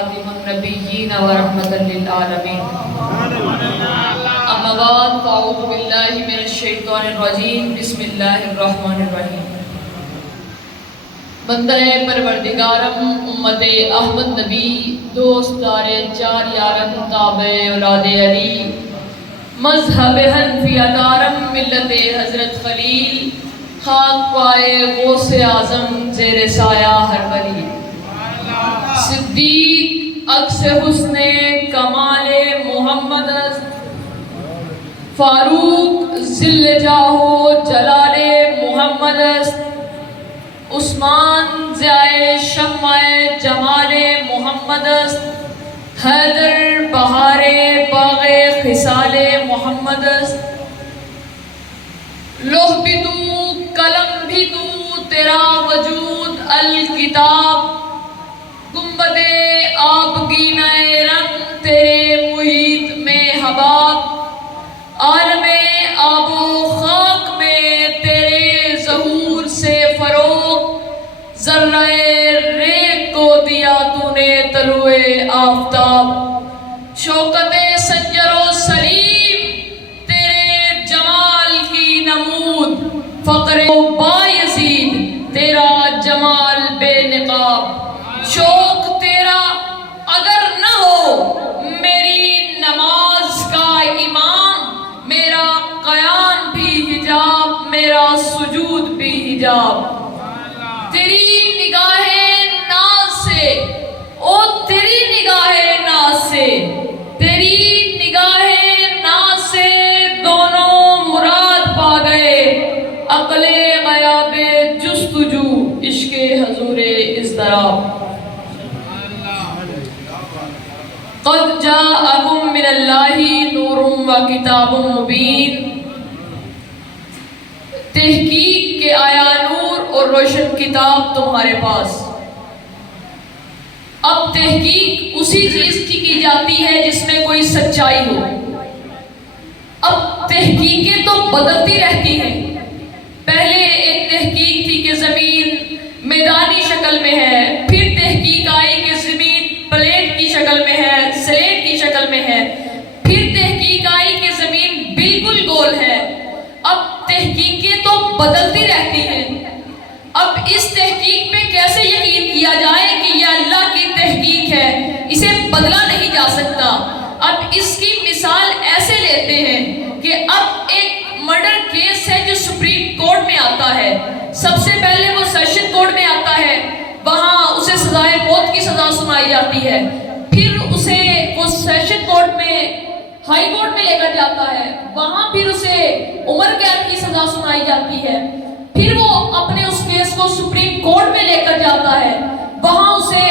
خاتم النبیین ورحمۃ للعالمین اما بعد فاعوذ باللہ من الشیطان الرجیم بسم اللہ الرحمن الرحیم بندہ پروردگارم امت احمد نبی دوست دار چار یارم تابع اولاد علی مذہب حنفیہ دارم ملت حضرت خلیل خاک پائے غوث اعظم زیر سایہ ہر ولی صدیق عکس حسن کمال محمد فاروق ذل جاہ جلال محمد عثمان ضیاء شمع جمال محمد حیدر بہار باغ خصال محمد لوح بھی تو قلم بھی تو تیرا وجود الکتاب گنبد آبگینہ رنگ تیرے محیط میں حباب عالم آب و خاک میں تیرے ظہور سے فروغ ذرہ ریگ کو دیا تو نے طلوع آفتاب شوکت سنجر و سلیم تیرے جمال کی نمود فقر و بایزید تیرا جمال بے نقاب شوق تیرا اگر نہ ہو میری نماز کا امام میرا قیام بھی حجاب میرا سجود بھی حجاب تیری نگاہ ناز سے او تیری نگاہ ناز سے تیری نگاہ ناز سے دونوں مراد پا گئے عقل غیاب جستجو عشق حضور اضطراب قد جاءکم من اللہ نور و کتاب مبین تحقیق کے آیا نور اور روشن کتاب تمہارے پاس اب تحقیق اسی چیز کی جاتی ہے جس میں کوئی سچائی ہو اب تحقیقیں تو بدلتی رہتی ہیں پہلے ایک تحقیق تھی کہ زمین میدانی شکل میں ہے پھر تحقیق آئی کہ زمین پلیٹ کی شکل میں ہے سلیٹ کی شکل میں ہے پھر تحقیق آئی کہ زمین بالکل گول ہے اب تحقیقیں تو بدلتی رہتی ہیں اب اس تحقیق پہ کیسے یقین کیا جائے کہ یہ اللہ کی تحقیق ہے اسے بدلا نہیں جا سکتا اب اس کی مثال ایسے لیتے ہیں کہ اب ایک مرڈر کیس ہے جو سپریم کورٹ میں آتا ہے سب سے پہلے وہ سیشن کورٹ میں آتا ہے وہاں اسے سزائے موت کی سزا سنائی جاتی ہے پھر اسے وہ سیشن کورٹ میں ہائی کورٹ میں لے کر جاتا ہے وہاں پھر اسے عمر قید کی سزا سنائی جاتی ہے پھر وہ اپنے اس کیس کو سپریم کورٹ میں لے کر جاتا ہے وہاں اسے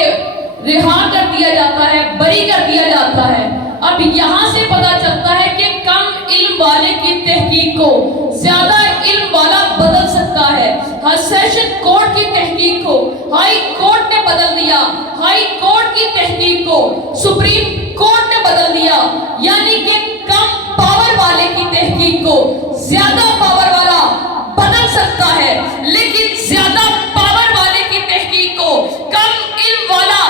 رہا کر دیا جاتا ہے بری کر دیا جاتا ہے اب یہاں سے پتا چلتا ہے کہ کم علم والے کی تحقیق کو زیادہ علم والا بدل سکتا ہے سیشن کورٹ کی تحقیق کو ہائی کورٹ نے بدل دیا ہائی کورٹ کی تحقیق کو سپریم کورٹ نے بدل دیا یعنی کہ کم پاور والے کی تحقیق کو زیادہ پاور والا بدل سکتا ہے لیکن زیادہ پاور والے کی تحقیق کو کم علم والا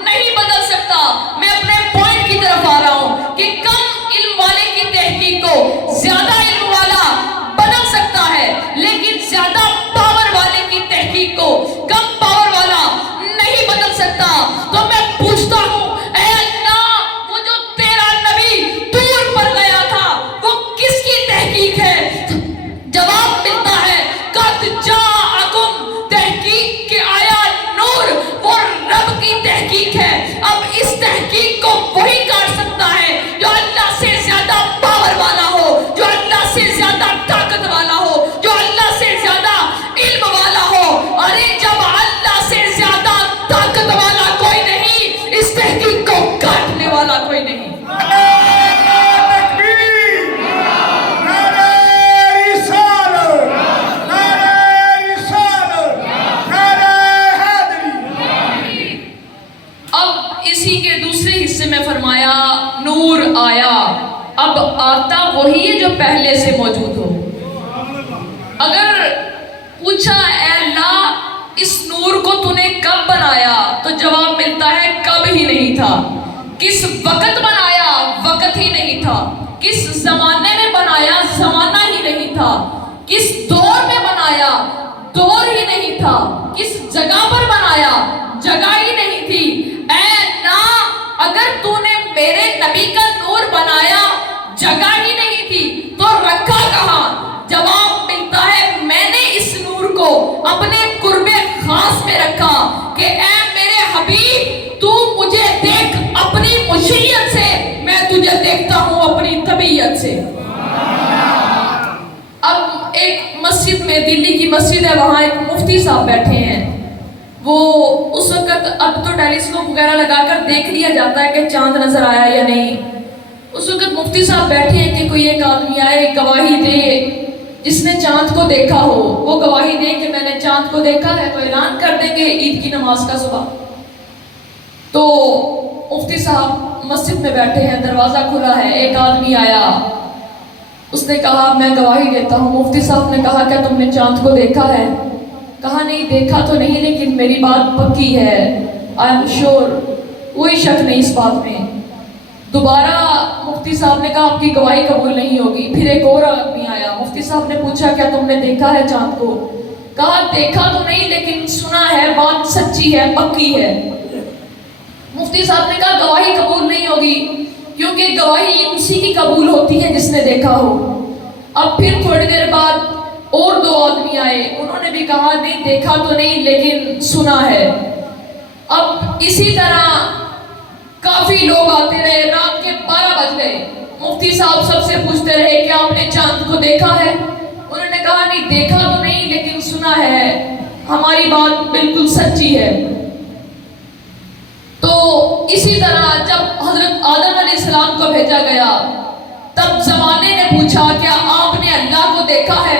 نہیں بدل سکتا میں اپنے پوائنٹ کی طرف آ رہا ہوں کہ کم علم والے کی تحقیق کو زیادہ علم والا بدل سکتا ہے لیکن زیادہ پاور والے کی تحقیق کو کم پاور والا نہیں بدل سکتا تو میں پوچھتا ہوں اے اللہ وہ جو تیرا نبی دور پر گیا تھا وہ کس کی تحقیق ہے جواب ملتا ہے قد جاءکم تحقیق کے آیا نور وہ رب کی تحقیق ہے اب اس تحقیق کو وہی کر سکتا ہے جو اللہ سے زیادہ پاور والا ہو جو اللہ سے زیادہ طاقت والا ہو جو اللہ سے زیادہ علم والا ہو ارے جب اللہ سے زیادہ طاقت والا کوئی نہیں اس تحقیق کو کاٹنے والا کوئی نہیں اسی کے دوسرے حصے میں فرمایا نور آیا اب آتا وہی ہے جو پہلے سے موجود ہو اگر پوچھا اے اللہ اس نور کو تو نے کب بنایا تو جواب ملتا ہے کب ہی نہیں نہیں تھا. کس وقت بنایا وقت ہی نہیں تھا. کس زمانے میں بنایا زمانہ ہی نہیں تھا. کس دور میں بنایا دور ہی نہیں تھا. کس جگہ پر بنایا جگہ ہی نہیں تھی. اے نا اگر تو نے میرے نبی کا نور بنایا جگہ ہی نہیں تھی تو رکھا کہاں؟ جواب ملتا ہے میں نے اس نور کو اپنے قرب خاص میں رکھا کہ اے میرے حبیب تو مجھے دیکھ اپنی مشیت سے، میں تجھے دیکھتا ہوں اپنی طبیعت سے. اب ایک مسجد میں، دلی کی مسجد ہے، وہاں ایک مفتی صاحب بیٹھے ہیں. وہ اس وقت اب تو ٹیلیسکوپ وغیرہ لگا کر دیکھ لیا جاتا ہے کہ چاند نظر آیا یا نہیں. اس وقت مفتی صاحب بیٹھے ہیں کہ کوئی ایک آدمی آئے گواہی دے جس نے چاند کو دیکھا ہو. وہ گواہی دے کہ میں نے چاند کو دیکھا ہے تو اعلان کر دیں گے عید کی نماز کا صبح. تو مفتی صاحب مسجد میں بیٹھے ہیں، دروازہ کھلا ہے، ایک آدمی آیا، اس نے کہا میں گواہی دیتا ہوں. مفتی صاحب نے کہا کیا تم نے چاند کو دیکھا ہے؟ کہا نہیں دیکھا تو نہیں لیکن میری بات پکی ہے، آئی ایم شور، کوئی شک نہیں اس بات میں. دوبارہ مفتی صاحب نے کہا آپ کی گواہی قبول نہیں ہوگی. پھر ایک اور آدمی آیا، مفتی صاحب نے پوچھا کیا تم نے دیکھا ہے چاند کو؟ کہا دیکھا تو نہیں لیکن سنا ہے، بات سچی ہے، پکی ہے. مفتی صاحب نے کہا گواہی قبول نہیں ہوگی کیونکہ گواہی اسی کی قبول ہوتی ہے جس نے دیکھا ہو. اب پھر تھوڑی دیر بعد اور دو آدمی آئے، انہوں نے بھی کہا نہیں دیکھا تو نہیں لیکن سنا ہے. اب اسی طرح کافی لوگ آتے رہے، رات کے 12 بج گئے. مفتی صاحب سب سے پوچھتے رہے کہ آپ نے چاند کو دیکھا ہے؟ انہوں نے کہا نہیں دیکھا تو نہیں لیکن سنا ہے، ہماری بات بالکل سچی ہے. تو اسی طرح جب حضرت آدم علیہ السلام کو بھیجا گیا تب زمانے نے پوچھا کیا آپ نے اللہ کو دیکھا ہے؟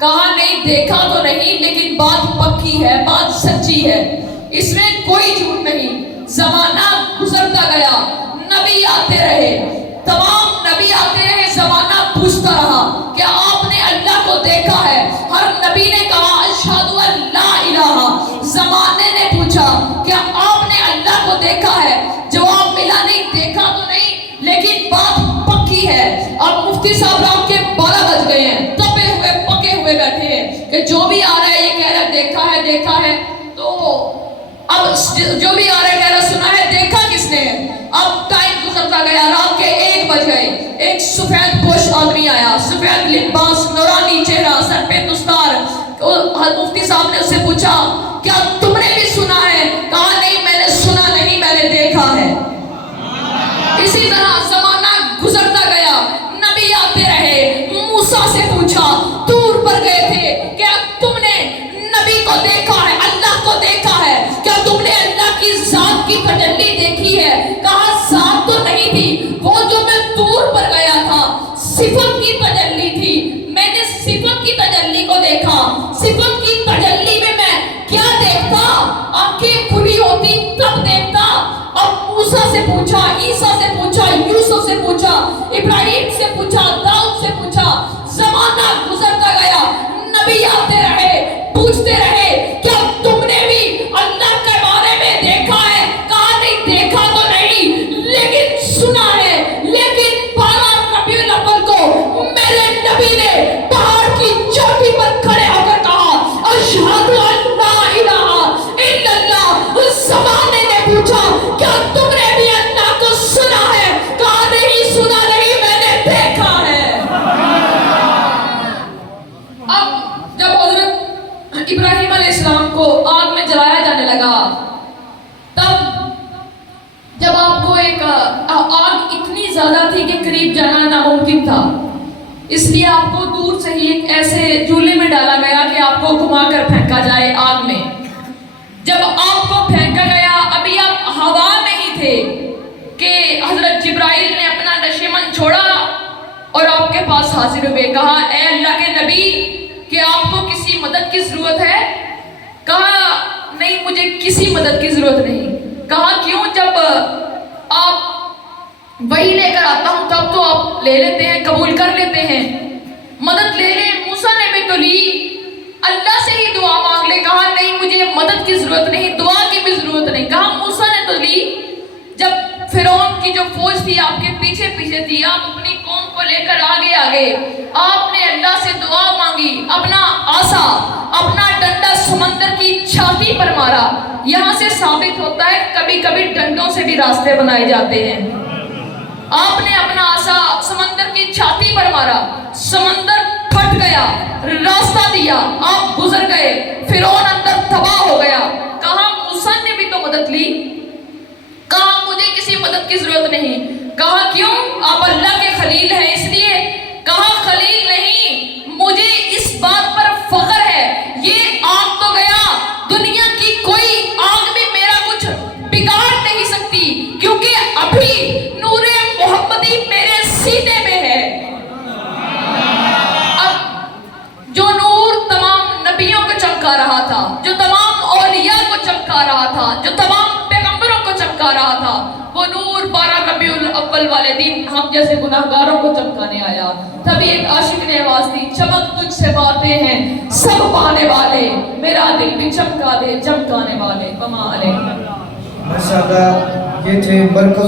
کہا نہیں دیکھا تو نہیں لیکن بات پکی ہے، بات سچی ہے، اس میں کوئی جھوٹ نہیں. زمانہ گزرتا گیا، نبی آتے رہے، تمام نبی آتے رہے، زمانہ پوچھتا رہا کہ آپ نے اللہ کو دیکھا ہے؟ ہر نبی نے کہا اشہدو ان لا الہ. زمانے نے پوچھا کیا آپ نے اللہ کو دیکھا ہے؟ جواب ملا نہیں دیکھا تو نہیں لیکن بات پکی ہے. اب مفتی صاحب رات کے 12 بج گئے ہیں، تپے ہوئے پکے ہوئے بیٹھے ہیں کہ جو بھی آ رہا ہے یہ کہہ رہا ہے دیکھا ہے دیکھا ہے. تو اب جو بھی آ رہا ہے کہہ رہا سنا ہے، دیکھا کس نے؟ اب ٹائم گزرتا گیا، رات کے 1 بج گئے. ایک سفید پوش آدمی آیا، سفید لباس، نورانی چہرہ، سر پہ دستار. مفتی صاحب نے اس سے پوچھا کیا تم نے بھی سنا ہے؟ کہا نہیں میں نے سنا نہیں، میں نے دیکھا ہے. اسی طرح زمانہ گزرتا گیا، نبی آتے رہے. موسیٰ سے پوچھا، دور پر گئے تھے، کیا تم نے نبی کو دیکھا ہے، اللہ کو دیکھا ہے؟ کیا تم نے اللہ کی ذات کی تجلی دیکھی ہے؟ کہا ذات تو نہیں تھی، وہ جو میں دور پر گیا تھا صفت کی تجلی تھی، میں نے صفت کی تجلی کو دیکھا. صفت کی تجلی میں میں کیا دیکھتا؟ آنکھیں کھلی ہوتی تب دیکھتا. اب موسیٰ سے پوچھا، عیسیٰ سے پوچھا، یوسف سے پوچھا، ابراہیم سے پوچھا، داؤد سے پوچھا. زمانہ گزرتا گیا، نبی آتے رہے، پوچھتے رہے کیا تم نے بھی اللہ کے بارے میں دیکھا ہے؟ کہا نہیں دیکھا تو نہیں لیکن سنا ہے. لیکن 12 ربیع الاول کو میرے نبی نے پہاڑ کی چوٹی پر کھڑے ہو کر کہا اشہد ان لا الہ الا اللہ. زمانے نے پوچھا کیا تم نے بھی اللہ کو سنا ہے؟ کہا نہیں سنا نہیں، میں نے دیکھا ہے. اب جب حضرت ابراہیم علیہ السلام کو آگ میں جلایا جانے لگا تب جب آپ کو ایک آگ اتنی زیادہ تھی کہ قریب جانا ناممکن تھا، اس لیے آپ کو دور سے ہی ایک ایسے چولہے میں ڈالا گیا کہ آپ کو گھما کر پھینکا جائے آگ میں. جب آپ کو پھینکا گیا ابھی آپ ہوا میں ہی تھے کہ حضرت جبرائیل نے اپنا نشیمن چھوڑا اور آپ کے پاس حاضر ہوئے. کہا اے اللہ کے نبی کہ آپ کو کسی مدد کی ضرورت ہے؟ کہا نہیں مجھے کسی مدد کی ضرورت نہیں. کہا کیوں؟ جب آپ وہی لے کر آتا ہوں تب تو آپ لے لیتے ہیں، قبول کر لیتے ہیں، مدد لے لیں. موسیٰ نے بھی تو لی، اللہ سے ہی دعا مانگ لے. کہا نہیں مجھے مدد کی ضرورت نہیں، دعا کی بھی ضرورت نہیں. کہا موسیٰ نے تو لی، جب فرعون کی جو فوج تھی آپ کے پیچھے پیچھے تھی، آپ اپنی قوم کو لے کر آگے آگے آپ نے اللہ سے دعا مانگی، اپنا آسا اپنا ڈنڈا سمندر کی چھاتی پر مارا۔ یہاں سے ثابت ہوتا ہے کبھی کبھی ڈنڈوں سے بھی راستے بنائے جاتے ہیں۔ آپ نے اپنا آسا سمندر کی چھاتی پر مارا، سمندر پھٹ گیا، راستہ دیا، آپ گزر گئے، فرعون اندر تباہ ہو گیا۔ کہا موسیٰ نے بھی تو مدد لی، کہا مجھے کسی مدد کی ضرورت نہیں۔ کہا کیوں؟ آپ اللہ کے خلیل ہیں اس لیے۔ کہا خلیل نہیں، مجھے اس بات پر فخر ہے، یہ آگ تو گیا، دنیا کی کوئی آگ بھی میرا کچھ بگاڑ نہیں سکتی، کیونکہ ابھی نور محمدی میرے سینے میں ہے۔ اب جو نور تمام نبیوں کو چمکا رہا تھا، جو تمام اولیاء کو چمکا رہا تھا، جو تمام پیغمبروں کو چمکا رہا تھا، وہ نور 12 ربیع الاول والے دن ہم جیسے گناہگاروں کو چمکانے آیا۔ تبھی ایک عاشق نے آواز دی، چمک تجھ سے باتیں ہیں سب پانے والے، میرا دل بھی چمکا دے چمکانے والے۔ وما علیہ۔ ماشاءاللہ، یہ تھے مرکز